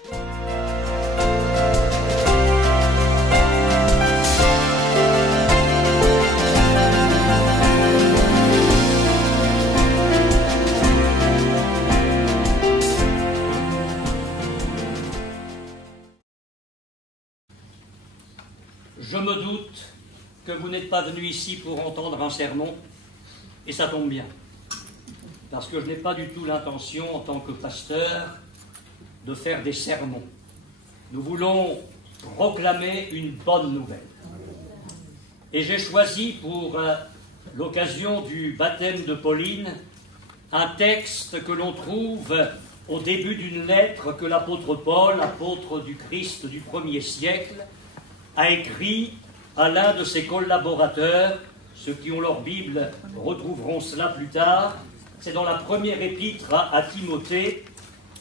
Je me doute que vous n'êtes pas venu ici pour entendre un sermon, et ça tombe bien, parce que je n'ai pas du tout l'intention, en tant que pasteur, de faire des sermons. Nous voulons proclamer une bonne nouvelle. Et j'ai choisi pour l'occasion du baptême de Pauline un texte que l'on trouve au début d'une lettre que l'apôtre Paul, apôtre du Christ du 1er siècle, a écrit à l'un de ses collaborateurs. Ceux qui ont leur Bible retrouveront cela plus tard. C'est dans la première épître à Timothée,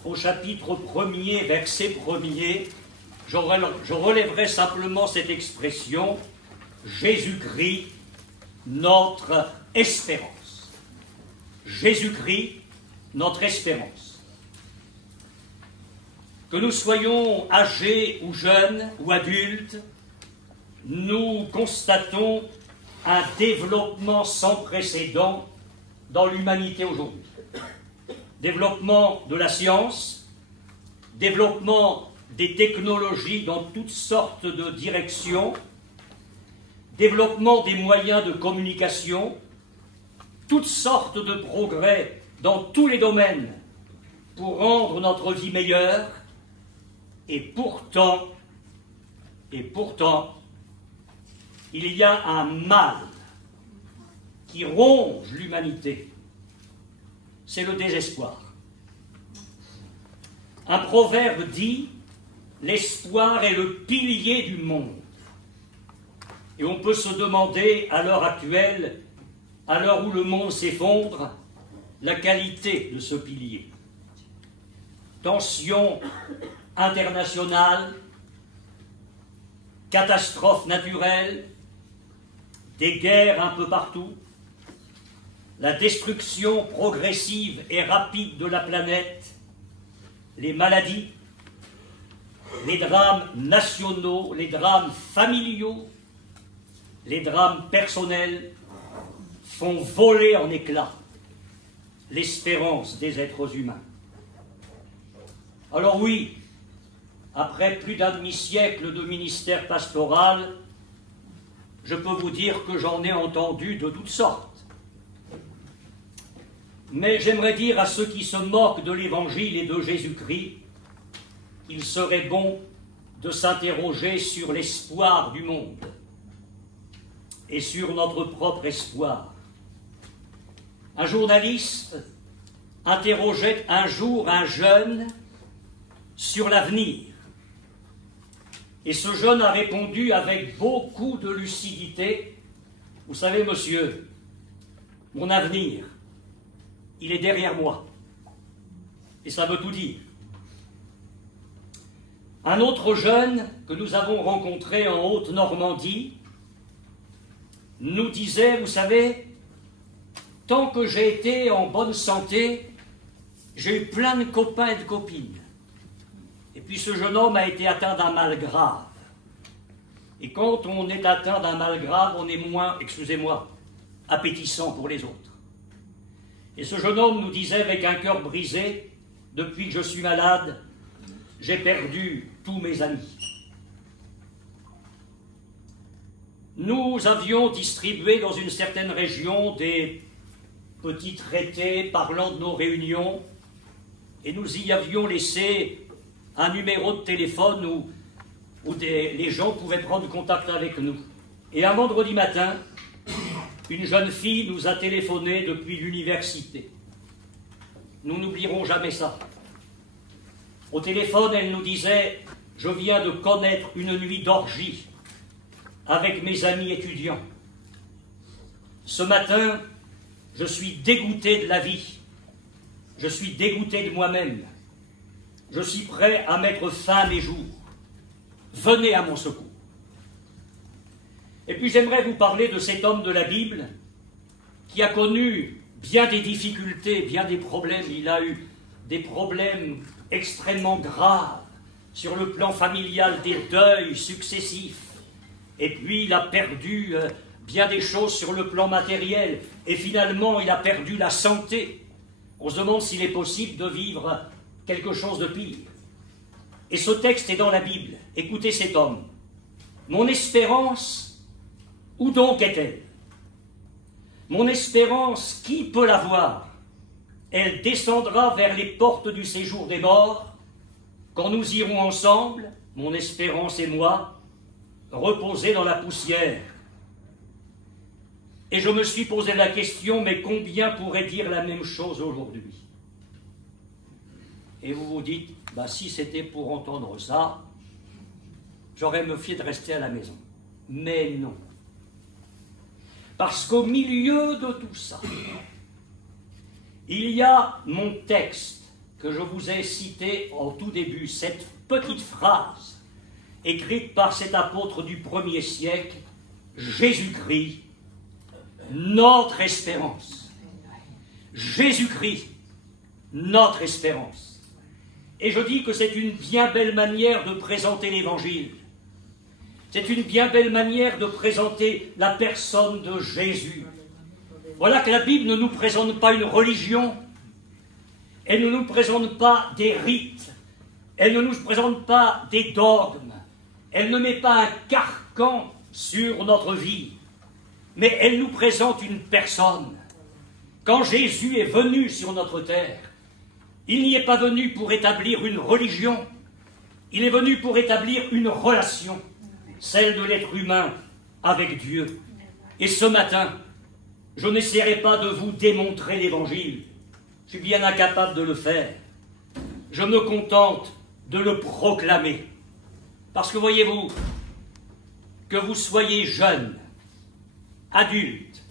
au chapitre 1er, verset 1er. Je relèverai simplement cette expression, Jésus-Christ, notre espérance. Jésus-Christ, notre espérance. Que nous soyons âgés ou jeunes ou adultes, nous constatons un développement sans précédent dans l'humanité aujourd'hui. Développement de la science, développement des technologies dans toutes sortes de directions, développement des moyens de communication, toutes sortes de progrès dans tous les domaines pour rendre notre vie meilleure, et pourtant, il y a un mal qui ronge l'humanité, c'est le désespoir. Un proverbe dit « L'espoir est le pilier du monde ». Et on peut se demander, à l'heure actuelle, à l'heure où le monde s'effondre, la qualité de ce pilier. Tensions internationales, catastrophes naturelles, des guerres un peu partout, la destruction progressive et rapide de la planète, les maladies, les drames nationaux, les drames familiaux, les drames personnels font voler en éclats l'espérance des êtres humains. Alors oui, après plus d'un demi-siècle de ministère pastoral, je peux vous dire que j'en ai entendu de toutes sortes. Mais j'aimerais dire à ceux qui se moquent de l'Évangile et de Jésus-Christ qu'il serait bon de s'interroger sur l'espoir du monde et sur notre propre espoir. Un journaliste interrogeait un jour un jeune sur l'avenir. Et ce jeune a répondu avec beaucoup de lucidité, « Vous savez, monsieur, mon avenir, il est derrière moi. » Et ça veut tout dire. Un autre jeune que nous avons rencontré en Haute-Normandie nous disait, « Vous savez, tant que j'ai été en bonne santé, j'ai eu plein de copains et de copines. Et puis ce jeune homme a été atteint d'un mal grave. Et quand on est atteint d'un mal grave, on est moins, excusez-moi, appétissant pour les autres. Et ce jeune homme nous disait avec un cœur brisé, depuis que je suis malade, j'ai perdu tous mes amis. Nous avions distribué dans une certaine région des petits traités parlant de nos réunions, et nous y avions laissé un numéro de téléphone où les gens pouvaient prendre contact avec nous. Et un vendredi matin, une jeune fille nous a téléphoné depuis l'université. Nous n'oublierons jamais ça. Au téléphone, elle nous disait « Je viens de connaître une nuit d'orgie avec mes amis étudiants. Ce matin, je suis dégoûté de la vie. Je suis dégoûté de moi-même. Je suis prêt à mettre fin à mes jours. Venez à mon secours. » Et puis j'aimerais vous parler de cet homme de la Bible qui a connu bien des difficultés, bien des problèmes. Il a eu des problèmes extrêmement graves sur le plan familial des deuils successifs. Et puis il a perdu bien des choses sur le plan matériel. Et finalement, il a perdu la santé. On se demande s'il est possible de vivre quelque chose de pire. Et ce texte est dans la Bible. Écoutez cet homme. Mon espérance, où donc est-elle? Mon espérance, qui peut la voir? Elle descendra vers les portes du séjour des morts, quand nous irons ensemble, mon espérance et moi, reposer dans la poussière. Et je me suis posé la question, mais combien pourrait dire la même chose aujourd'hui? Et vous vous dites, si c'était pour entendre ça, j'aurais me fié de rester à la maison. Mais non. Parce qu'au milieu de tout ça, il y a mon texte que je vous ai cité en tout début, cette petite phrase écrite par cet apôtre du 1er siècle, Jésus-Christ, notre espérance. Jésus-Christ, notre espérance. Et je dis que c'est une bien belle manière de présenter l'Évangile. C'est une bien belle manière de présenter la personne de Jésus. Voilà que la Bible ne nous présente pas une religion, elle ne nous présente pas des rites, elle ne nous présente pas des dogmes, elle ne met pas un carcan sur notre vie, mais elle nous présente une personne. Quand Jésus est venu sur notre terre, il n'y est pas venu pour établir une religion, il est venu pour établir une relation, celle de l'être humain avec Dieu. Et ce matin, je n'essaierai pas de vous démontrer l'Évangile, je suis bien incapable de le faire. Je me contente de le proclamer. Parce que voyez-vous, que vous soyez jeune, adulte,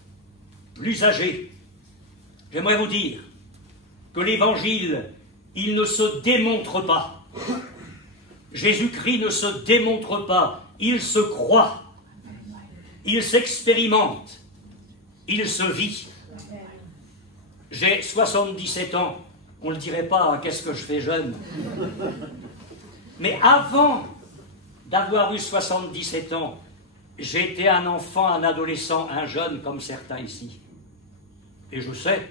plus âgé, j'aimerais vous dire que l'Évangile, il ne se démontre pas. Jésus-Christ ne se démontre pas, il se croit, il s'expérimente, il se vit. J'ai 77 ans, on ne le dirait pas, hein, qu'est-ce que je fais jeune. Mais avant d'avoir eu 77 ans, j'étais un enfant, un adolescent, un jeune comme certains ici. Et je sais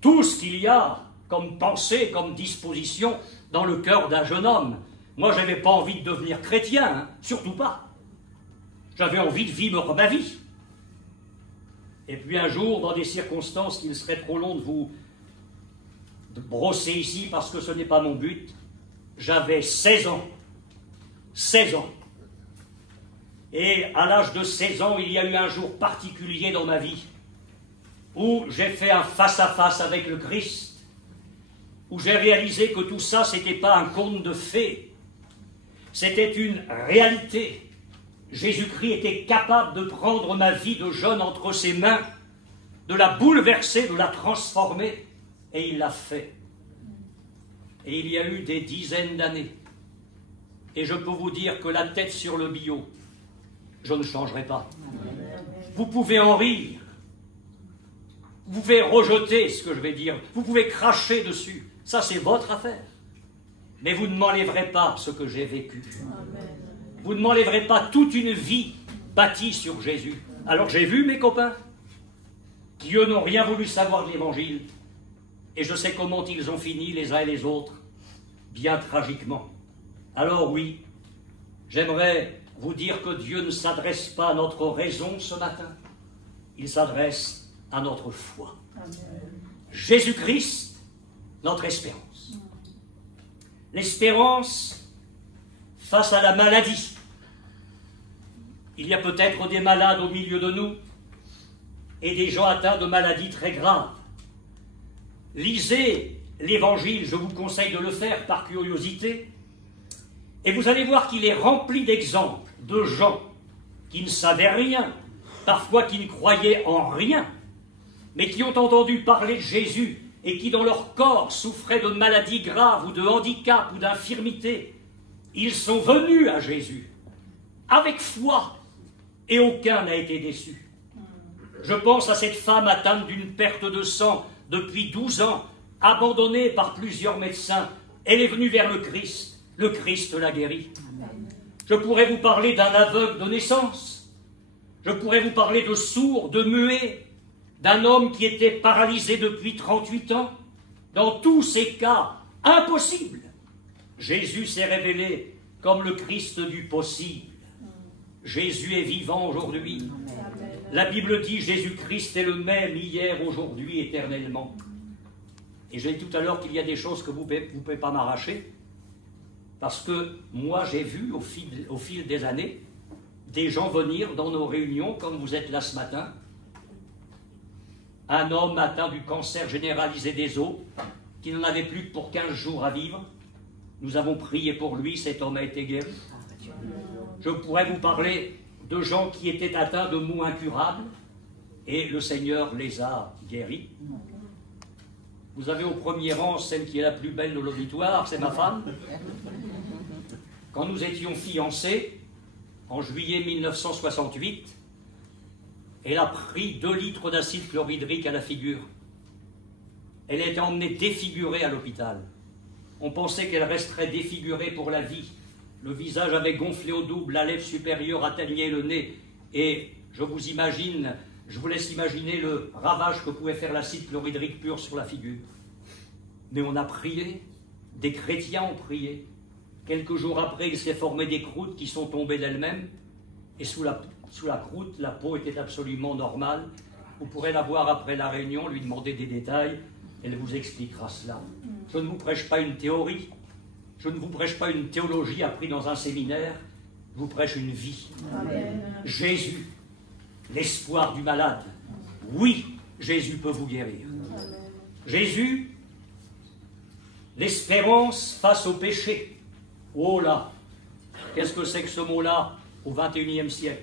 tout ce qu'il y a comme pensée, comme disposition dans le cœur d'un jeune homme. Moi, je n'avais pas envie de devenir chrétien, hein, surtout pas. J'avais envie de vivre ma vie. Et puis un jour, dans des circonstances qu'il serait trop long de vous brosser ici, parce que ce n'est pas mon but, j'avais 16 ans. 16 ans. Et à l'âge de 16 ans, il y a eu un jour particulier dans ma vie où j'ai fait un face-à-face avec le Christ, où j'ai réalisé que tout ça, ce n'était pas un conte de fées, c'était une réalité. Jésus-Christ était capable de prendre ma vie de jeune entre ses mains, de la bouleverser, de la transformer, et il l'a fait. Et il y a eu des dizaines d'années. Et je peux vous dire que la tête sur le billot, je ne changerai pas. Vous pouvez en rire, vous pouvez rejeter ce que je vais dire, vous pouvez cracher dessus, ça c'est votre affaire. Mais vous ne m'enlèverez pas ce que j'ai vécu. Vous ne m'enlèverez pas toute une vie bâtie sur Jésus. Alors j'ai vu mes copains qui, eux, n'ont rien voulu savoir de l'Évangile. Et je sais comment ils ont fini, les uns et les autres, bien tragiquement. Alors oui, j'aimerais vous dire que Dieu ne s'adresse pas à notre raison ce matin. Il s'adresse à notre foi. Jésus-Christ, notre espérance. L'espérance face à la maladie. Il y a peut-être des malades au milieu de nous et des gens atteints de maladies très graves. Lisez l'Évangile, je vous conseille de le faire par curiosité, et vous allez voir qu'il est rempli d'exemples de gens qui ne savaient rien, parfois qui ne croyaient en rien, mais qui ont entendu parler de Jésus et qui dans leur corps souffraient de maladies graves ou de handicap ou d'infirmité. Ils sont venus à Jésus avec foi et aucun n'a été déçu. Je pense à cette femme atteinte d'une perte de sang depuis 12 ans, abandonnée par plusieurs médecins. Elle est venue vers le Christ Le Christ l'a guéri. Je pourrais vous parler d'un aveugle de naissance. Je pourrais vous parler de sourds, de muets, d'un homme qui était paralysé depuis 38 ans. Dans tous ces cas impossibles, Jésus s'est révélé comme le Christ du possible. Jésus est vivant aujourd'hui. La Bible dit Jésus-Christ est le même hier, aujourd'hui, éternellement. Et j'ai dit tout à l'heure qu'il y a des choses que vous ne pouvez pas m'arracher, parce que moi j'ai vu au fil des années des gens venir dans nos réunions, comme vous êtes là ce matin, un homme atteint du cancer généralisé des os, qui n'en avait plus que pour 15 jours à vivre. Nous avons prié pour lui, cet homme a été guéri. Je pourrais vous parler de gens qui étaient atteints de maux incurables, et le Seigneur les a guéris. Vous avez au premier rang celle qui est la plus belle de l'auditoire, c'est ma femme. Quand nous étions fiancés, en juillet 1968, elle a pris 2 litres d'acide chlorhydrique à la figure. Elle a été emmenée défigurée à l'hôpital. On pensait qu'elle resterait défigurée pour la vie. Le visage avait gonflé au double, la lèvre supérieure atteignait le nez. Et je vous laisse imaginer le ravage que pouvait faire l'acide chlorhydrique pur sur la figure. Mais on a prié, des chrétiens ont prié. Quelques jours après, il s'est formé des croûtes qui sont tombées d'elles-mêmes. Et sous la croûte, la peau était absolument normale. Vous pourrez la voir après la réunion, lui demander des détails. Elle vous expliquera cela. Je ne vous prêche pas une théorie. Je ne vous prêche pas une théologie apprise dans un séminaire. Je vous prêche une vie. Amen. Jésus, l'espoir du malade. Oui, Jésus peut vous guérir. Amen. Jésus, l'espérance face au péché. Oh là, qu'est-ce que c'est que ce mot-là au XXIe siècle?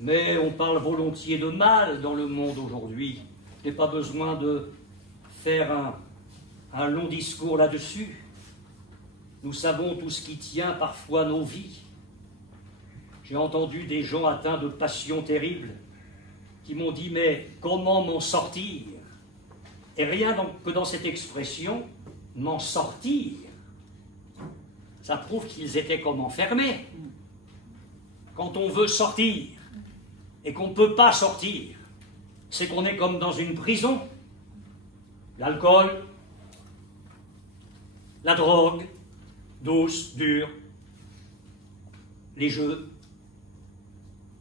Mais on parle volontiers de mal dans le monde aujourd'hui. Je n'ai pas besoin de faire un long discours là-dessus. Nous savons tout ce qui tient parfois nos vies. J'ai entendu des gens atteints de passions terribles qui m'ont dit « mais comment m'en sortir ?» Et rien que dans cette expression « m'en sortir », ça prouve qu'ils étaient comme enfermés. Quand on veut sortir et qu'on ne peut pas sortir, c'est qu'on est comme dans une prison. L'alcool, la drogue, douce, dure, les jeux,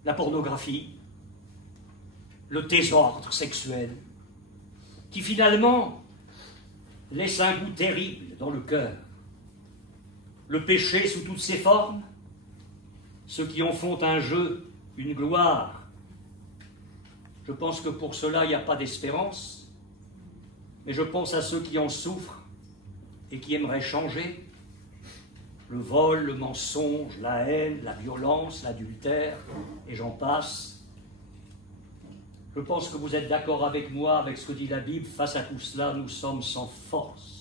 la pornographie, le désordre sexuel, qui finalement laisse un goût terrible dans le cœur. Le péché sous toutes ses formes, ceux qui en font un jeu, une gloire. Je pense que pour cela, il n'y a pas d'espérance, mais je pense à ceux qui en souffrent et qui aimeraient changer. Le vol, le mensonge, la haine, la violence, l'adultère, et j'en passe. Je pense que vous êtes d'accord avec moi, avec ce que dit la Bible. Face à tout cela, nous sommes sans force.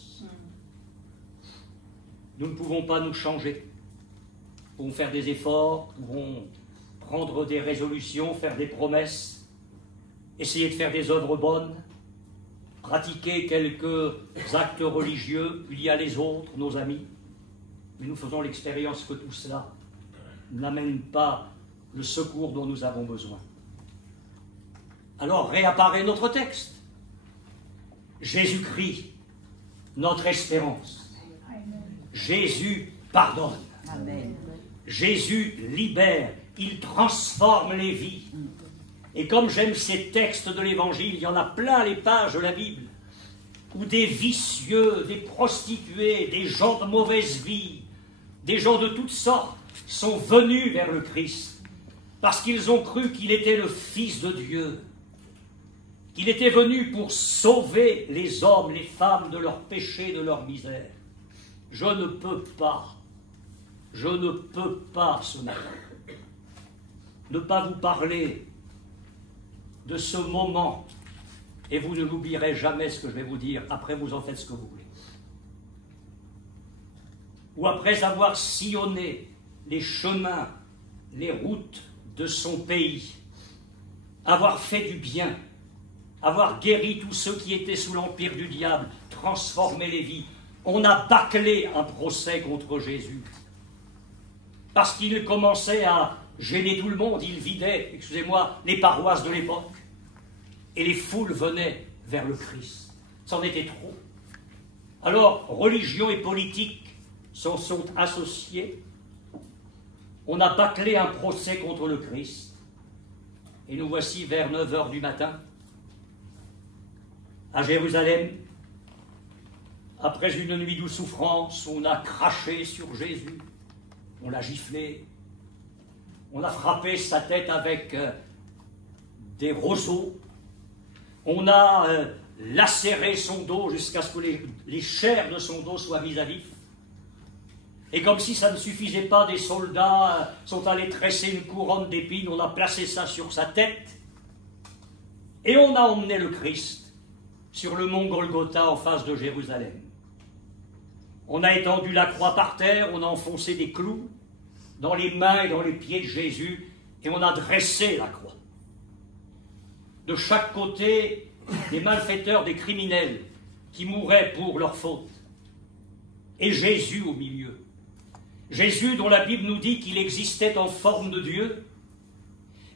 Nous ne pouvons pas nous changer. Nous pouvons faire des efforts, nous pouvons prendre des résolutions, faire des promesses, essayer de faire des œuvres bonnes, pratiquer quelques actes religieux, puis il y a les autres, nos amis. Mais nous faisons l'expérience que tout cela n'amène pas le secours dont nous avons besoin. Alors réapparaît notre texte. Jésus-Christ, notre espérance. Jésus pardonne. Amen. Jésus libère. Il transforme les vies. Et comme j'aime ces textes de l'Évangile, il y en a plein les pages de la Bible, où des vicieux, des prostituées, des gens de mauvaise vie, des gens de toutes sortes sont venus vers le Christ, parce qu'ils ont cru qu'il était le Fils de Dieu, qu'il était venu pour sauver les hommes, les femmes de leurs péchés, de leur misère. Je ne peux pas ce matin, ne pas vous parler de ce moment, et vous ne l'oublierez jamais ce que je vais vous dire, après vous en faites ce que vous voulez. Ou après avoir sillonné les chemins, les routes de son pays, avoir fait du bien, avoir guéri tous ceux qui étaient sous l'empire du diable, transformé les vies, on a bâclé un procès contre Jésus. Parce qu'il commençait à gêner tout le monde, il vidait, excusez-moi, les paroisses de l'époque. Et les foules venaient vers le Christ. C'en était trop. Alors, religion et politique s'en sont associés. On a bâclé un procès contre le Christ. Et nous voici vers 9 h du matin, à Jérusalem. Après une nuit de souffrance, on a craché sur Jésus. On l'a giflé. On a frappé sa tête avec des roseaux. On a lacéré son dos jusqu'à ce que les chairs de son dos soient mises à vif. Et comme si ça ne suffisait pas, des soldats sont allés tresser une couronne d'épines, on a placé ça sur sa tête, et on a emmené le Christ sur le mont Golgotha en face de Jérusalem. On a étendu la croix par terre, on a enfoncé des clous dans les mains et dans les pieds de Jésus, et on a dressé la croix. De chaque côté, des malfaiteurs, des criminels qui mouraient pour leurs fautes, et Jésus au milieu. Jésus dont la Bible nous dit qu'il existait en forme de Dieu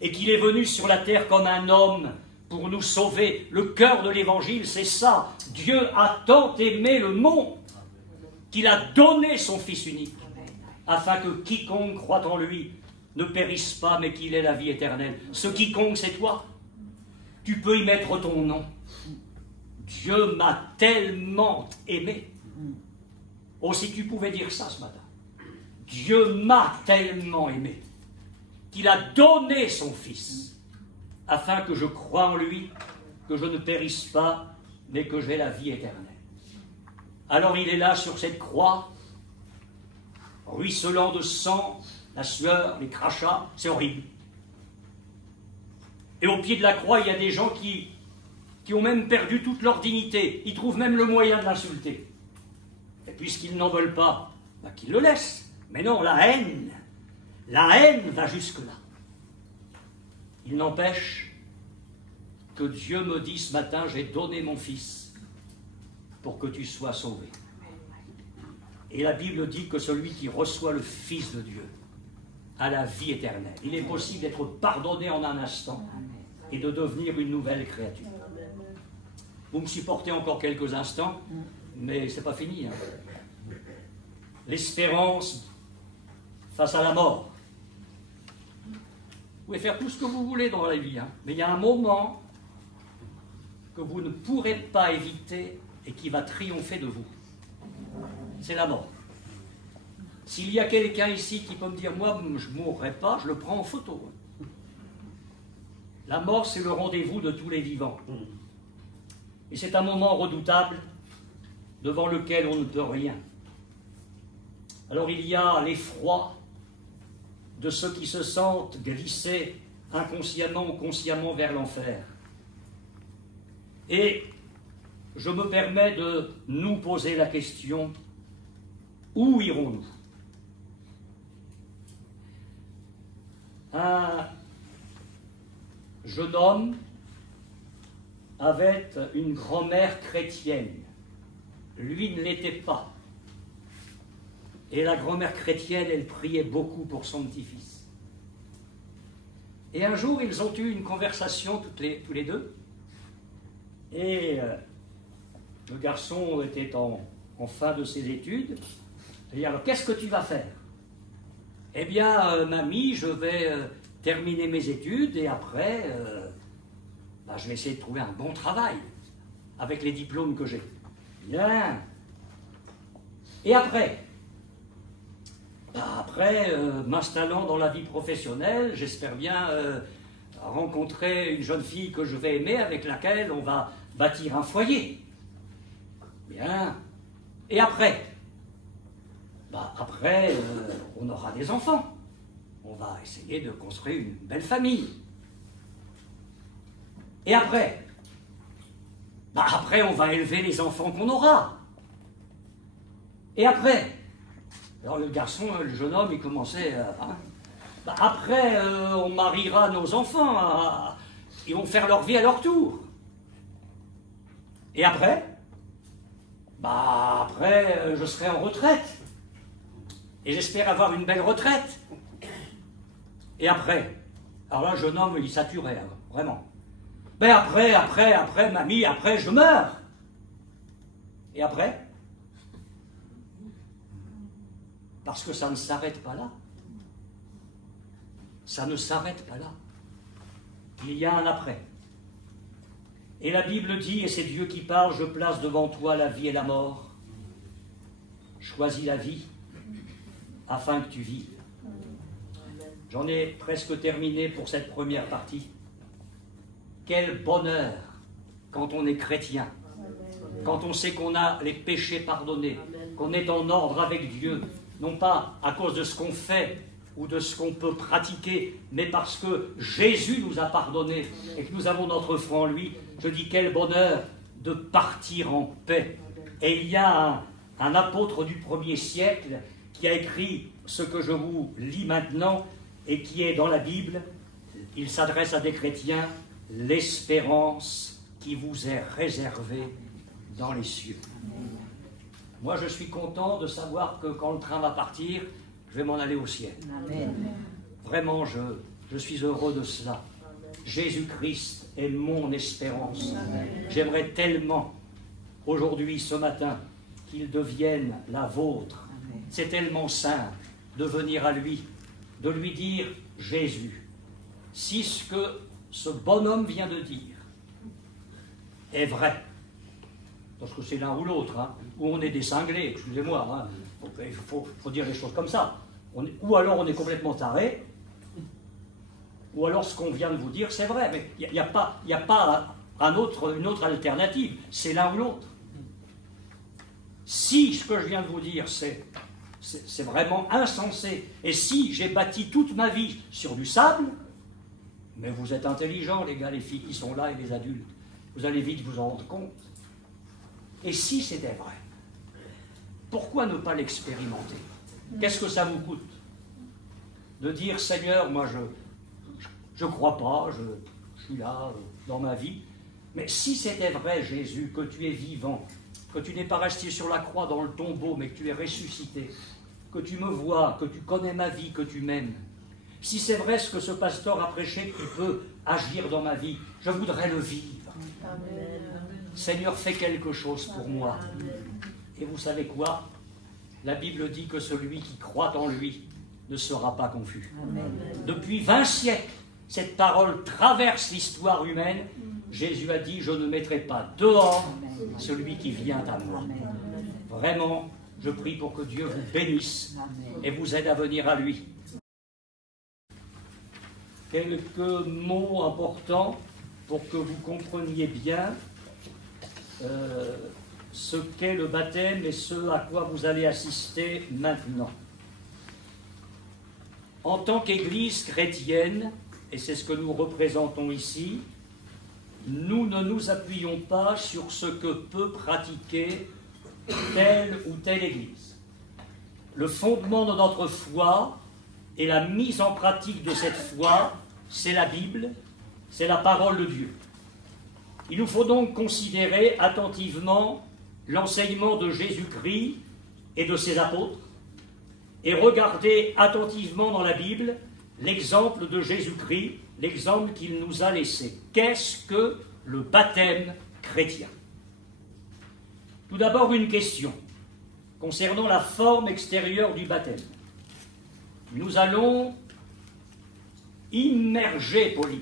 et qu'il est venu sur la terre comme un homme pour nous sauver. Le cœur de l'Évangile, c'est ça. Dieu a tant aimé le monde qu'il a donné son Fils unique afin que quiconque croit en lui ne périsse pas mais qu'il ait la vie éternelle. Ce quiconque, c'est toi. Tu peux y mettre ton nom. Dieu m'a tellement aimé. Oh, si tu pouvais dire ça ce matin. Dieu m'a tellement aimé qu'il a donné son Fils afin que je croie en lui, que je ne périsse pas, mais que j'ai la vie éternelle. Alors il est là sur cette croix, ruisselant de sang, la sueur, les crachats, c'est horrible. Et au pied de la croix, il y a des gens qui ont même perdu toute leur dignité. Ils trouvent même le moyen de l'insulter. Et puisqu'ils n'en veulent pas, qu'ils le laissent. Mais non, la haine va jusque-là. Il n'empêche que Dieu me dit ce matin, j'ai donné mon Fils pour que tu sois sauvé. Et la Bible dit que celui qui reçoit le Fils de Dieu a la vie éternelle. Il est possible d'être pardonné en un instant et de devenir une nouvelle créature. Vous me supportez encore quelques instants, mais ce n'est pas fini. L'espérance face à la mort. Vous pouvez faire tout ce que vous voulez dans la vie, mais il y a un moment que vous ne pourrez pas éviter et qui va triompher de vous. C'est la mort. S'il y a quelqu'un ici qui peut me dire, moi, je ne mourrai pas, je le prends en photo. La mort, c'est le rendez-vous de tous les vivants. Et c'est un moment redoutable devant lequel on ne peut rien. Alors il y a l'effroi de ceux qui se sentent glissés inconsciemment ou consciemment vers l'enfer. Et je me permets de nous poser la question, où irons-nous? Un jeune homme avait une grand-mère chrétienne. Lui ne l'était pas. Et la grand-mère chrétienne, elle priait beaucoup pour son petit-fils. Et un jour, ils ont eu une conversation tous les deux. Et le garçon était en fin de ses études. Il dit, alors, qu'est-ce que tu vas faire? Eh bien, mamie, je vais terminer mes études et après, je vais essayer de trouver un bon travail avec les diplômes que j'ai. Bien. Et après? Après, m'installant dans la vie professionnelle, j'espère bien rencontrer une jeune fille que je vais aimer, avec laquelle on va bâtir un foyer. Bien. Et après? Après, on aura des enfants. On va essayer de construire une belle famille. Et après? Après, on va élever les enfants qu'on aura. Et après? Alors le garçon, le jeune homme, il commençait après, on mariera nos enfants, ils vont faire leur vie à leur tour. Et après? bah après, je serai en retraite. Et j'espère avoir une belle retraite. Et après, alors là, un jeune homme, il saturait, alors, vraiment. Mais après, mamie, après, je meurs. Et après? Parce que ça ne s'arrête pas là. Ça ne s'arrête pas là. Il y a un après. Et la Bible dit, et c'est Dieu qui parle, je place devant toi la vie et la mort. Choisis la vie, afin que tu vives. J'en ai presque terminé pour cette première partie. Quel bonheur quand on est chrétien, quand on sait qu'on a les péchés pardonnés, qu'on est en ordre avec Dieu, non pas à cause de ce qu'on fait ou de ce qu'on peut pratiquer, mais parce que Jésus nous a pardonné et que nous avons notre foi en lui. Je dis quel bonheur de partir en paix. Et il y a un apôtre du 1er siècle qui a écrit ce que je vous lis maintenant et qui est dans la Bible. Il s'adresse à des chrétiens, l'espérance qui vous est réservée dans les cieux. Moi, je suis content de savoir que quand le train va partir, je vais m'en aller au ciel. Amen. Vraiment, je suis heureux de cela. Jésus-Christ est mon espérance. J'aimerais tellement, aujourd'hui, ce matin, qu'il devienne la vôtre. C'est tellement simple de venir à lui, de lui dire, Jésus, si ce que ce bonhomme vient de dire est vrai, parce que c'est l'un ou l'autre, hein, ou on est des cinglés, excusez-moi, hein, il faut dire les choses comme ça, ou alors on est complètement taré, ou alors ce qu'on vient de vous dire c'est vrai, mais il n'y a pas une autre alternative, c'est l'un ou l'autre. Si ce que je viens de vous dire c'est vraiment insensé, et si j'ai bâti toute ma vie sur du sable, mais vous êtes intelligents les gars, les filles qui sont là et les adultes, vous allez vite vous en rendre compte. Et si c'était vrai, pourquoi ne pas l'expérimenter? Qu'est-ce que ça vous coûte de dire, Seigneur, moi je crois pas, je suis là dans ma vie, mais si c'était vrai, Jésus, que tu es vivant, que tu n'es pas resté sur la croix dans le tombeau, mais que tu es ressuscité, que tu me vois, que tu connais ma vie, que tu m'aimes, si c'est vrai ce que ce pasteur a prêché, que tu peux agir dans ma vie, je voudrais le vivre. Amen. Seigneur, fais quelque chose pour moi. Et vous savez quoi? La Bible dit que celui qui croit en lui ne sera pas confus. Amen. Depuis 20 siècles, cette parole traverse l'histoire humaine. Jésus a dit, je ne mettrai pas dehors celui qui vient à moi. Vraiment, je prie pour que Dieu vous bénisse et vous aide à venir à lui. Quelques mots importants pour que vous compreniez bien ce qu'est le baptême et ce à quoi vous allez assister maintenant. En tant qu'Église chrétienne, et c'est ce que nous représentons ici, nous ne nous appuyons pas sur ce que peut pratiquer telle ou telle Église. Le fondement de notre foi et la mise en pratique de cette foi, c'est la Bible, c'est la parole de Dieu. Il nous faut donc considérer attentivement l'enseignement de Jésus-Christ et de ses apôtres et regarder attentivement dans la Bible l'exemple de Jésus-Christ, l'exemple qu'il nous a laissé. Qu'est-ce que le baptême chrétien? Tout d'abord, une question concernant la forme extérieure du baptême. Nous allons immerger Pauline.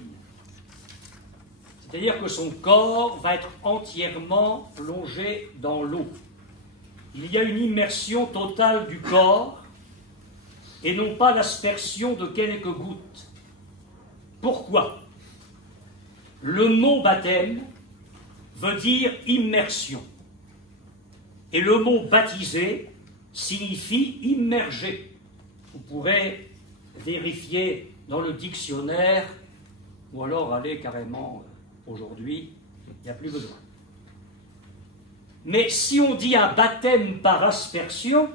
C'est-à-dire que son corps va être entièrement plongé dans l'eau. Il y a une immersion totale du corps et non pas l'aspersion de quelques gouttes. Pourquoi? Le mot baptême veut dire immersion. Et le mot baptiser signifie immerger. Vous pourrez vérifier dans le dictionnaire ou alors aller carrément aujourd'hui, il n'y a plus besoin. Mais si on dit un baptême par aspersion,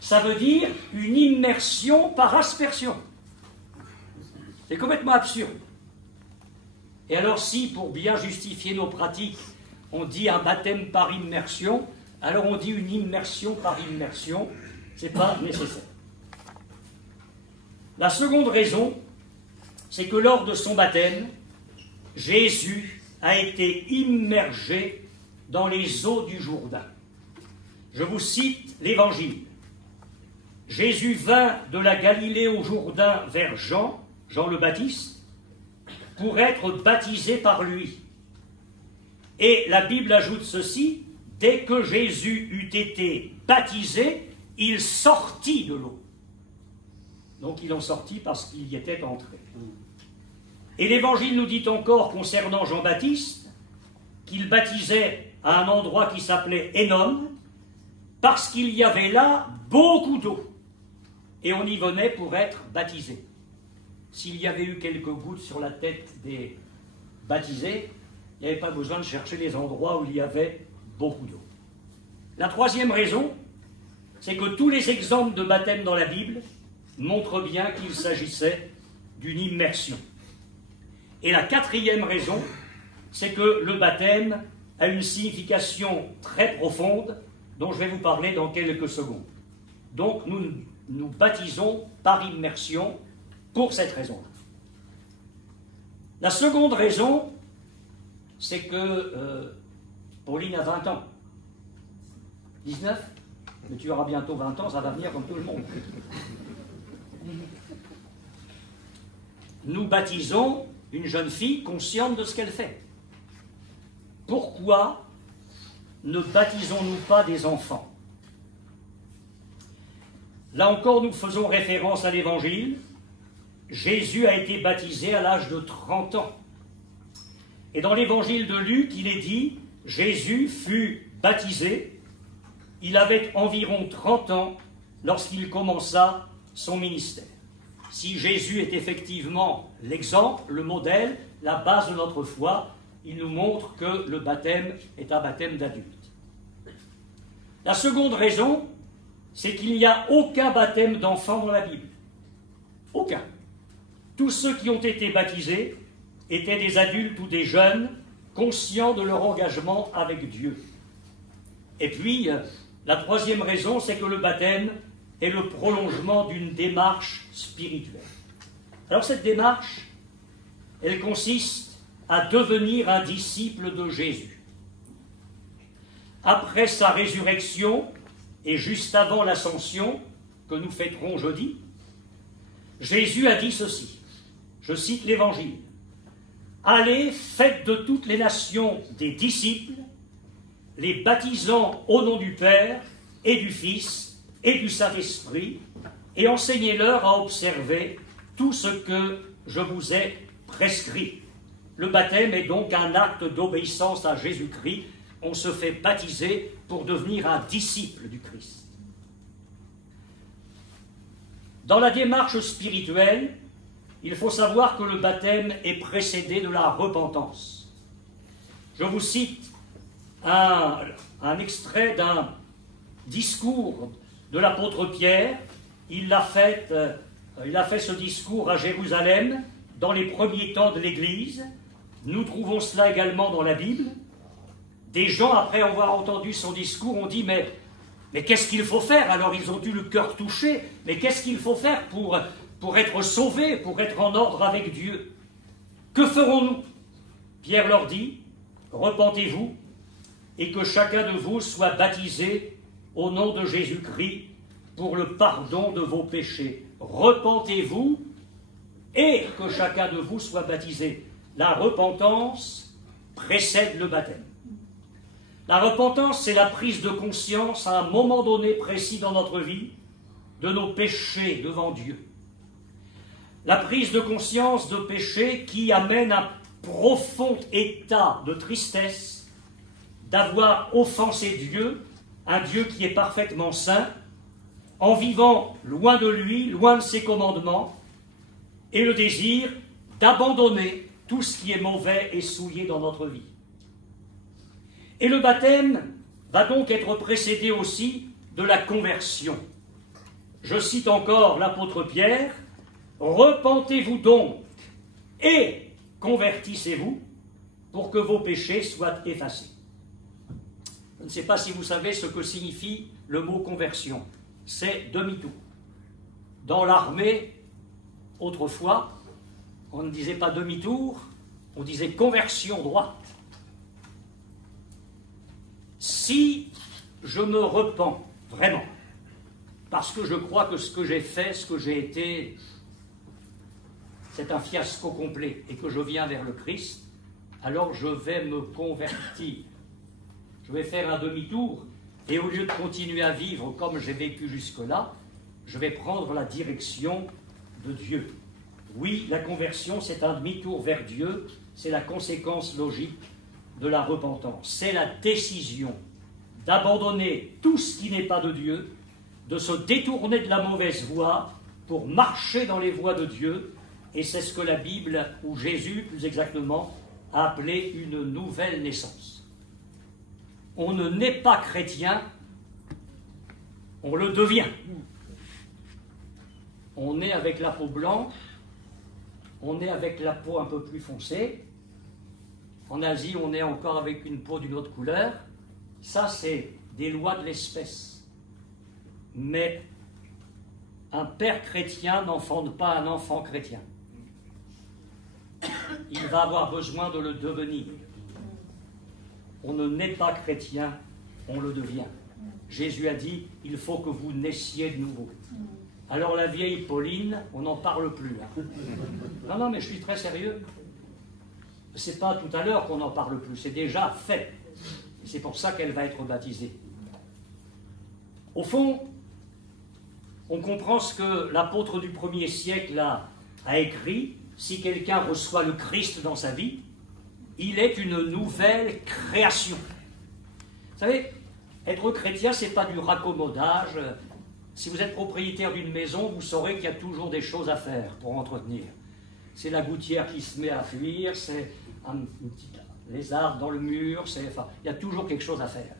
ça veut dire une immersion par aspersion. C'est complètement absurde. Et alors si, pour bien justifier nos pratiques, on dit un baptême par immersion, alors on dit une immersion par immersion, ce n'est pas nécessaire. La seconde raison, c'est que lors de son baptême, Jésus a été immergé dans les eaux du Jourdain. Je vous cite l'Évangile. Jésus vint de la Galilée au Jourdain vers Jean le Baptiste, pour être baptisé par lui. Et la Bible ajoute ceci, dès que Jésus eut été baptisé, il sortit de l'eau. Donc il en sortit parce qu'il y était entré. Et l'Évangile nous dit encore concernant Jean-Baptiste qu'il baptisait à un endroit qui s'appelait Énom parce qu'il y avait là beaucoup d'eau et on y venait pour être baptisé. S'il y avait eu quelques gouttes sur la tête des baptisés, il n'y avait pas besoin de chercher les endroits où il y avait beaucoup d'eau. La troisième raison, c'est que tous les exemples de baptême dans la Bible montrent bien qu'il s'agissait d'une immersion. Et la quatrième raison, c'est que le baptême a une signification très profonde dont je vais vous parler dans quelques secondes. Donc nous nous baptisons par immersion pour cette raison-là. La seconde raison, c'est que Pauline a 20 ans. 19 ? Mais tu auras bientôt 20 ans, ça va venir comme tout le monde. Nous baptisons une jeune fille consciente de ce qu'elle fait. Pourquoi ne baptisons-nous pas des enfants? Là encore, nous faisons référence à l'Évangile. Jésus a été baptisé à l'âge de 30 ans. Et dans l'Évangile de Luc, il est dit, Jésus fut baptisé, il avait environ 30 ans lorsqu'il commença son ministère. Si Jésus est effectivement l'exemple, le modèle, la base de notre foi, il nous montre que le baptême est un baptême d'adulte. La seconde raison, c'est qu'il n'y a aucun baptême d'enfant dans la Bible. Aucun. Tous ceux qui ont été baptisés étaient des adultes ou des jeunes conscients de leur engagement avec Dieu. Et puis, la troisième raison, c'est que le baptême est le prolongement d'une démarche spirituelle. Alors cette démarche, elle consiste à devenir un disciple de Jésus. Après sa résurrection et juste avant l'ascension, que nous fêterons jeudi, Jésus a dit ceci, je cite l'Évangile, « Allez, faites de toutes les nations des disciples, les baptisant au nom du Père et du Fils et du Saint-Esprit, et enseignez-leur à observer tout ce que je vous ai prescrit. » Le baptême est donc un acte d'obéissance à Jésus-Christ. On se fait baptiser pour devenir un disciple du Christ. Dans la démarche spirituelle, il faut savoir que le baptême est précédé de la repentance. Je vous cite un extrait d'un discours de l'apôtre Pierre. Il a fait ce discours à Jérusalem dans les premiers temps de l'Église. Nous trouvons cela également dans la Bible. Des gens, après avoir entendu son discours, ont dit « Mais qu'est-ce qu'il faut faire ?» Alors ils ont eu le cœur touché. « Mais qu'est-ce qu'il faut faire pour être sauvés, pour être en ordre avec Dieu? Que ferons-nous » Pierre leur dit « Repentez-vous et que chacun de vous soit baptisé au nom de Jésus-Christ pour le pardon de vos péchés. Repentez-vous et que chacun de vous soit baptisé. » La repentance précède le baptême. La repentance, c'est la prise de conscience à un moment donné précis dans notre vie de nos péchés devant Dieu. La prise de conscience de péché qui amène un profond état de tristesse d'avoir offensé Dieu, un Dieu qui est parfaitement saint, en vivant loin de lui, loin de ses commandements, et le désir d'abandonner tout ce qui est mauvais et souillé dans notre vie. Et le baptême va donc être précédé aussi de la conversion. Je cite encore l'apôtre Pierre, « Repentez-vous donc et convertissez-vous pour que vos péchés soient effacés. » Je ne sais pas si vous savez ce que signifie le mot conversion. C'est demi-tour. Dans l'armée, autrefois, on ne disait pas demi-tour, on disait conversion droite. Si je me repens vraiment, parce que je crois que ce que j'ai fait, ce que j'ai été, c'est un fiasco complet, et que je viens vers le Christ, alors je vais me convertir. Je vais faire un demi-tour, et au lieu de continuer à vivre comme j'ai vécu jusque-là, je vais prendre la direction de Dieu. Oui, la conversion, c'est un demi-tour vers Dieu, c'est la conséquence logique de la repentance. C'est la décision d'abandonner tout ce qui n'est pas de Dieu, de se détourner de la mauvaise voie pour marcher dans les voies de Dieu, et c'est ce que la Bible, ou Jésus plus exactement, a appelé une nouvelle naissance. On ne naît pas chrétien, on le devient. On est avec la peau blanche, on est avec la peau un peu plus foncée. En Asie, on est encore avec une peau d'une autre couleur. Ça, c'est des lois de l'espèce. Mais un père chrétien n'enfante pas un enfant chrétien. Il va avoir besoin de le devenir. On ne naît pas chrétien, on le devient. Jésus a dit, il faut que vous naissiez de nouveau. Alors la vieille Pauline, on n'en parle plus. Hein. Non, mais je suis très sérieux. C'est pas tout à l'heure qu'on n'en parle plus, c'est déjà fait. C'est pour ça qu'elle va être baptisée. Au fond, on comprend ce que l'apôtre du 1er siècle a écrit. Si quelqu'un reçoit le Christ dans sa vie, il est une nouvelle création. Vous savez, être chrétien, ce n'est pas du raccommodage. Si vous êtes propriétaire d'une maison, vous saurez qu'il y a toujours des choses à faire pour entretenir. C'est la gouttière qui se met à fuir, c'est les arbres dans le mur, il y a toujours quelque chose à faire.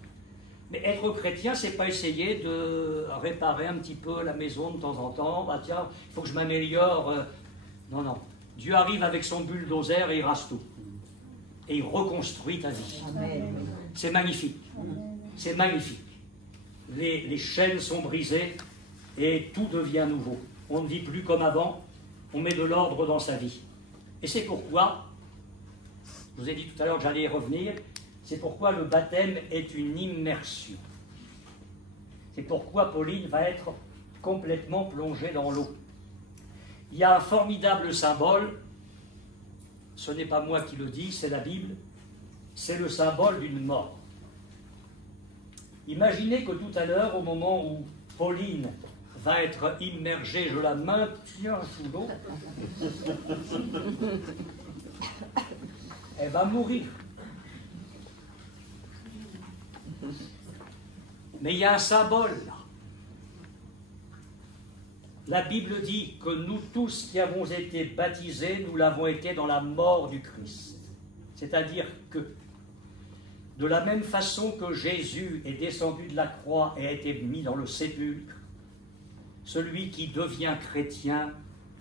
Mais être chrétien, c'est pas essayer de réparer un petit peu la maison de temps en temps. Bah tiens, il faut que je m'améliore. Non. Dieu arrive avec son bulldozer et il rase tout. Et il reconstruit ta vie. C'est magnifique. C'est magnifique. Les chaînes sont brisées et tout devient nouveau. On ne vit plus comme avant, on met de l'ordre dans sa vie. Et c'est pourquoi, je vous ai dit tout à l'heure que j'allais y revenir, c'est pourquoi le baptême est une immersion. C'est pourquoi Pauline va être complètement plongée dans l'eau. Il y a un formidable symbole, ce n'est pas moi qui le dis, c'est la Bible, c'est le symbole d'une mort. Imaginez que tout à l'heure, au moment où Pauline va être immergée, je la maintiens sous l'eau, elle va mourir. Mais il y a un symbole là. La Bible dit que nous tous qui avons été baptisés, nous l'avons été dans la mort du Christ. C'est-à-dire que, de la même façon que Jésus est descendu de la croix et a été mis dans le sépulcre, celui qui devient chrétien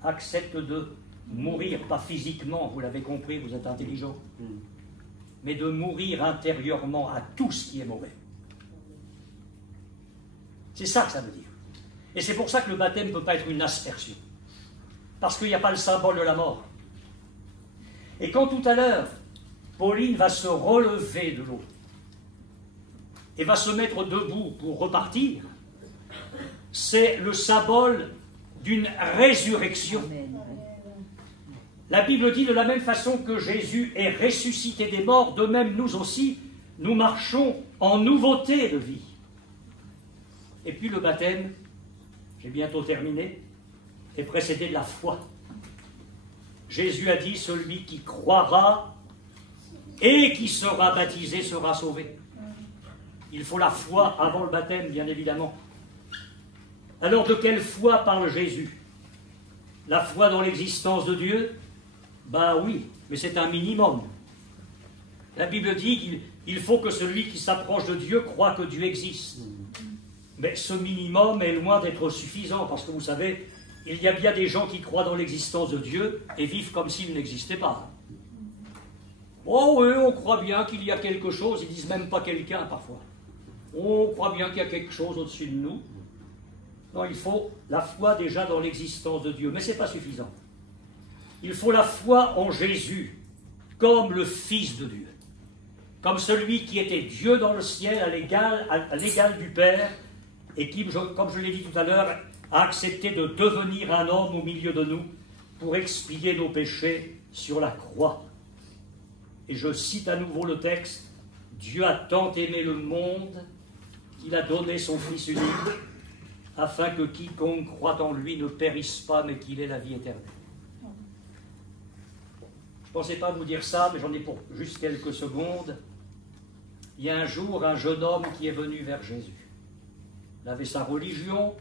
accepte de mourir, pas physiquement, vous l'avez compris, vous êtes intelligent, mais de mourir intérieurement à tout ce qui est mauvais. C'est ça que ça veut dire. Et c'est pour ça que le baptême ne peut pas être une aspersion. Parce qu'il n'y a pas le symbole de la mort. Et quand tout à l'heure, Pauline va se relever de l'eau et va se mettre debout pour repartir, c'est le symbole d'une résurrection. La Bible dit de la même façon que Jésus est ressuscité des morts, de même nous aussi, nous marchons en nouveauté de vie. Et puis le baptême, j'ai bientôt terminé, est précédé de la foi. Jésus a dit, celui qui croira et qui sera baptisé sera sauvé. Il faut la foi avant le baptême, bien évidemment. Alors de quelle foi parle Jésus? La foi dans l'existence de Dieu? Ben oui, mais c'est un minimum. La Bible dit qu'il faut que celui qui s'approche de Dieu croit que Dieu existe. Mais ce minimum est loin d'être suffisant, parce que vous savez, il y a bien des gens qui croient dans l'existence de Dieu et vivent comme s'il n'existait pas. Oh oui, on croit bien qu'il y a quelque chose, ils disent même pas quelqu'un parfois. On croit bien qu'il y a quelque chose au-dessus de nous. Non, il faut la foi déjà dans l'existence de Dieu, mais ce n'est pas suffisant. Il faut la foi en Jésus, comme le Fils de Dieu, comme celui qui était Dieu dans le ciel à l'égal du Père, et qui, comme je l'ai dit tout à l'heure, a accepté de devenir un homme au milieu de nous pour expier nos péchés sur la croix. Et je cite à nouveau le texte, « Dieu a tant aimé le monde qu'il a donné son Fils unique, afin que quiconque croit en lui ne périsse pas, mais qu'il ait la vie éternelle. » Je ne pensais pas vous dire ça, mais j'en ai pour juste quelques secondes. Il y a un jour un jeune homme qui est venu vers Jésus. Il avait sa religion.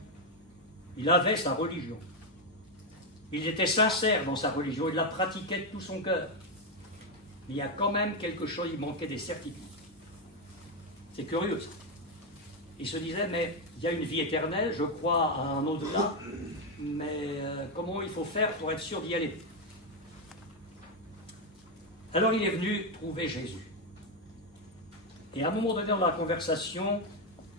Il était sincère dans sa religion, il la pratiquait de tout son cœur. Mais il y a quand même quelque chose, il manquait des certitudes. C'est curieux ça. Il se disait, mais il y a une vie éternelle, je crois à un au-delà, mais comment il faut faire pour être sûr d'y aller? Alors il est venu trouver Jésus. Et à un moment donné dans la conversation,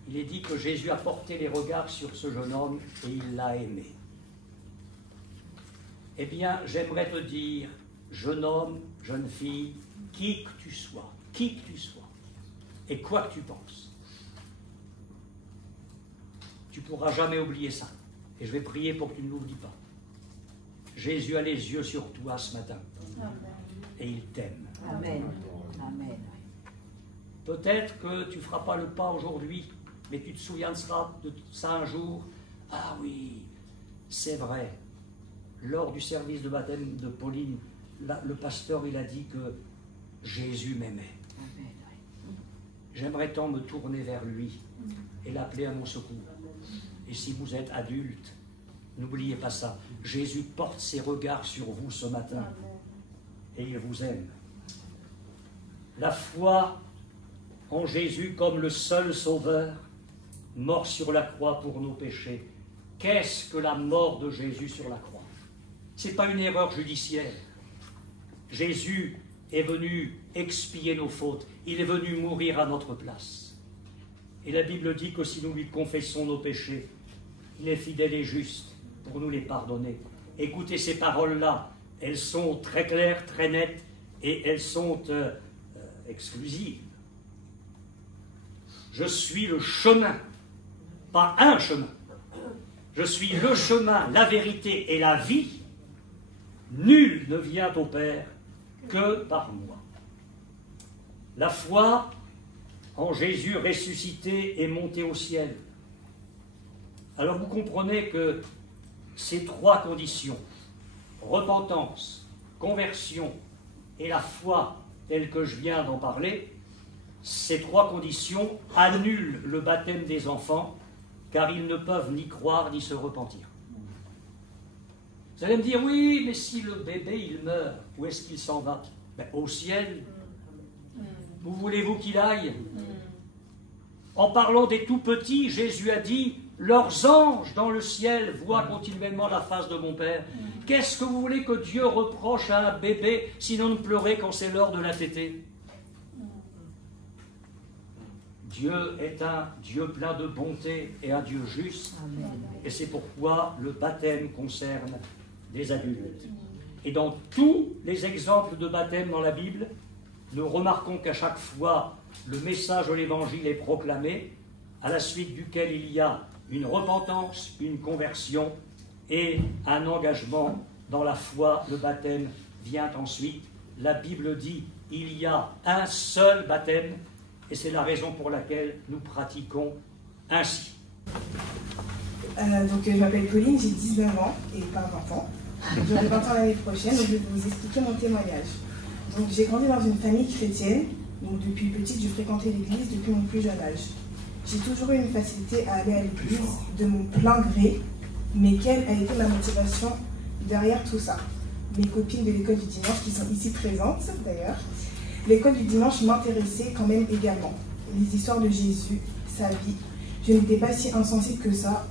il est dit que Jésus a porté les regards sur ce jeune homme et il l'a aimé. Eh bien, j'aimerais te dire, jeune homme, jeune fille, qui que tu sois, et quoi que tu penses, tu ne pourras jamais oublier ça. Et je vais prier pour que tu ne l'oublies pas. Jésus a les yeux sur toi ce matin. Amen. Et il t'aime. Amen. Amen. Peut-être que tu ne feras pas le pas aujourd'hui, mais tu te souviendras de ça un jour. Ah oui, c'est vrai. Lors du service de baptême de Pauline, le pasteur il a dit que Jésus m'aimait. J'aimerais tant me tourner vers lui et l'appeler à mon secours. Et si vous êtes adulte, n'oubliez pas ça. Jésus porte ses regards sur vous ce matin et il vous aime. La foi en Jésus comme le seul sauveur, mort sur la croix pour nos péchés. Qu'est-ce que la mort de Jésus sur la croix? Ce n'est pas une erreur judiciaire. Jésus est venu expier nos fautes. Il est venu mourir à notre place. Et la Bible dit que si nous lui confessons nos péchés, il est fidèle et juste pour nous les pardonner. Écoutez ces paroles-là. Elles sont très claires, très nettes, et elles sont exclusives. Je suis le chemin, pas un chemin. Je suis le chemin, la vérité et la vie. Nul ne vient au Père que par moi. La foi en Jésus ressuscité et monté au ciel. Alors vous comprenez que ces trois conditions, repentance, conversion et la foi telle que je viens d'en parler, ces trois conditions annulent le baptême des enfants, car ils ne peuvent ni croire ni se repentir. Vous allez me dire, oui, mais si le bébé il meurt, où est-ce qu'il s'en va? Ben, au ciel. Où voulez-vous qu'il aille? En parlant des tout petits, Jésus a dit, leurs anges dans le ciel voient continuellement la face de mon Père. Qu'est-ce que vous voulez que Dieu reproche à un bébé, sinon de pleurer quand c'est l'heure de la téter? Dieu est un Dieu plein de bonté et un Dieu juste. Amen. Et c'est pourquoi le baptême concerne les adultes. Et dans tous les exemples de baptême dans la Bible, nous remarquons qu'à chaque fois, le message de l'Évangile est proclamé, à la suite duquel il y a une repentance, une conversion et un engagement dans la foi. Le baptême vient ensuite. La Bible dit il y a un seul baptême et c'est la raison pour laquelle nous pratiquons ainsi. Je m'appelle Pauline, j'ai 19 ans et pas 20 ans. J'aurai 20 ans l'année prochaine, donc je vais vous expliquer mon témoignage. Donc, j'ai grandi dans une famille chrétienne, donc depuis petite, je fréquentais l'église depuis mon plus jeune âge. J'ai toujours eu une facilité à aller à l'église de mon plein gré, mais quelle a été ma motivation derrière tout ça? Mes copines de l'école du dimanche qui sont ici présentes d'ailleurs, l'école du dimanche m'intéressait quand même également. Les histoires de Jésus, sa vie, je n'étais pas si insensible que ça.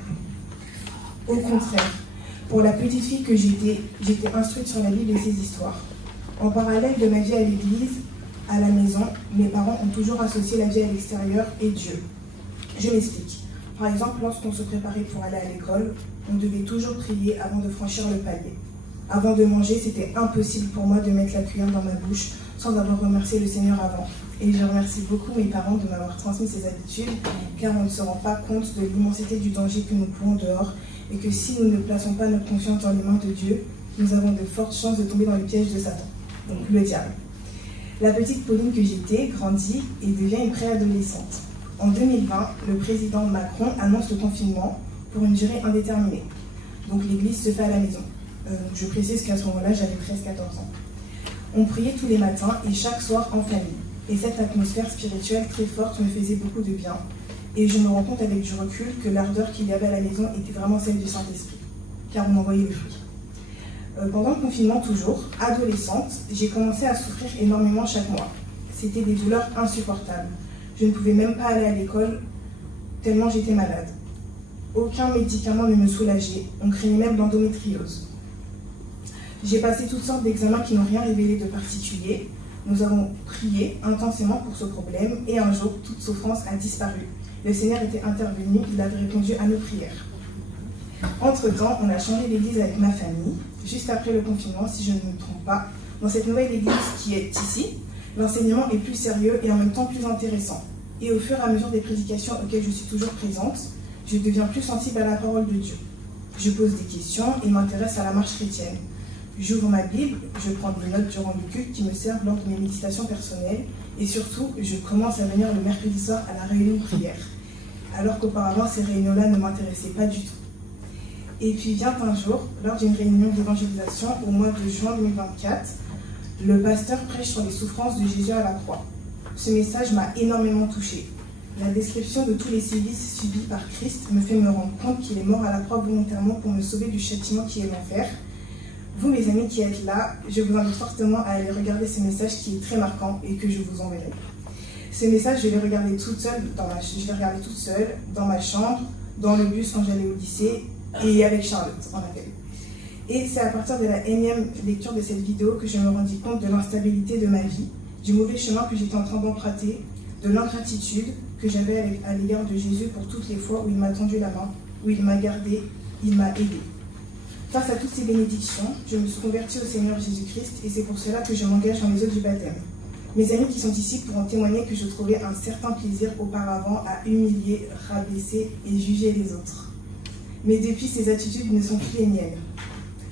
Au contraire, pour la petite fille que j'étais instruite sur la Bible et ses histoires. En parallèle de ma vie à l'église, à la maison, mes parents ont toujours associé la vie à l'extérieur et Dieu. Je m'explique. Par exemple, lorsqu'on se préparait pour aller à l'école, on devait toujours prier avant de franchir le palier. Avant de manger, c'était impossible pour moi de mettre la cuillère dans ma bouche sans avoir remercié le Seigneur avant. Et je remercie beaucoup mes parents de m'avoir transmis ces habitudes, car on ne se rend pas compte de l'immensité du danger que nous courons dehors, et que si nous ne plaçons pas notre confiance dans les mains de Dieu, nous avons de fortes chances de tomber dans le piège de Satan, donc le diable. La petite Pauline que j'étais grandit et devient une préadolescente. En 2020, le président Macron annonce le confinement pour une durée indéterminée. Donc l'église se fait à la maison. Je précise qu'à ce moment-là, j'avais 13-14 ans. On priait tous les matins et chaque soir en famille. Et cette atmosphère spirituelle très forte me faisait beaucoup de bien. Et je me rends compte avec du recul que l'ardeur qu'il y avait à la maison était vraiment celle du Saint-Esprit, car on en voyait le fruit. Pendant le confinement toujours, adolescente, j'ai commencé à souffrir énormément chaque mois. C'était des douleurs insupportables. Je ne pouvais même pas aller à l'école tellement j'étais malade. Aucun médicament ne me soulageait, on craignait même l'endométriose. J'ai passé toutes sortes d'examens qui n'ont rien révélé de particulier. Nous avons prié intensément pour ce problème et un jour, toute souffrance a disparu. Le Seigneur était intervenu, il avait répondu à nos prières. Entre-temps, on a changé d'église avec ma famille, juste après le confinement, si je ne me trompe pas. Dans cette nouvelle église qui est ici, l'enseignement est plus sérieux et en même temps plus intéressant. Et au fur et à mesure des prédications auxquelles je suis toujours présente, je deviens plus sensible à la parole de Dieu. Je pose des questions et m'intéresse à la marche chrétienne. J'ouvre ma Bible, je prends des notes durant le culte qui me servent lors de mes méditations personnelles et surtout, je commence à venir le mercredi soir à la réunion prière, alors qu'auparavant, ces réunions-là ne m'intéressaient pas du tout. Et puis vient un jour, lors d'une réunion d'évangélisation au mois de juin 2024, le pasteur prêche sur les souffrances de Jésus à la croix. Ce message m'a énormément touchée. La description de tous les sévices subis par Christ me fait me rendre compte qu'il est mort à la croix volontairement pour me sauver du châtiment qui est l'enfer. Vous, mes amis qui êtes là, je vous invite fortement à aller regarder ce message qui est très marquant et que je vous enverrai. Ce message, je l'ai regardé toute seule dans ma chambre, dans le bus quand j'allais au lycée et avec Charlotte en appel. Et c'est à partir de la énième lecture de cette vidéo que je me rendis compte de l'instabilité de ma vie, du mauvais chemin que j'étais en train d'emprunter, de l'ingratitude que j'avais à l'égard de Jésus pour toutes les fois où il m'a tendu la main, où il m'a gardé, il m'a aidé. Face à toutes ces bénédictions, je me suis convertie au Seigneur Jésus-Christ et c'est pour cela que je m'engage dans les eaux du baptême. Mes amis qui sont ici pourront témoigner que je trouvais un certain plaisir auparavant à humilier, rabaisser et juger les autres. Mais depuis, ces attitudes ne sont plus les miennes.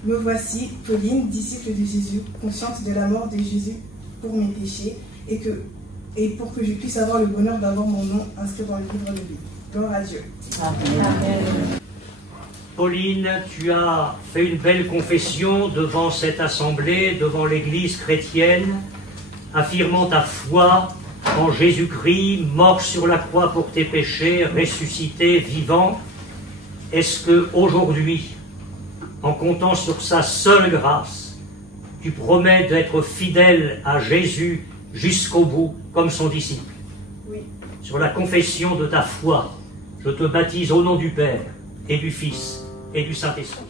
Me voici, Pauline, disciple de Jésus, consciente de la mort de Jésus pour mes péchés et pour que je puisse avoir le bonheur d'avoir mon nom inscrit dans le livre de vie. Gloire à Dieu. Amen. Pauline, tu as fait une belle confession devant cette assemblée, devant l'Église chrétienne, affirmant ta foi en Jésus-Christ, mort sur la croix pour tes péchés, ressuscité, vivant. Est-ce qu'aujourd'hui, en comptant sur sa seule grâce, tu promets d'être fidèle à Jésus jusqu'au bout, comme son disciple? Oui. Sur la confession de ta foi, je te baptise au nom du Père et du Fils et du Saint-Esprit.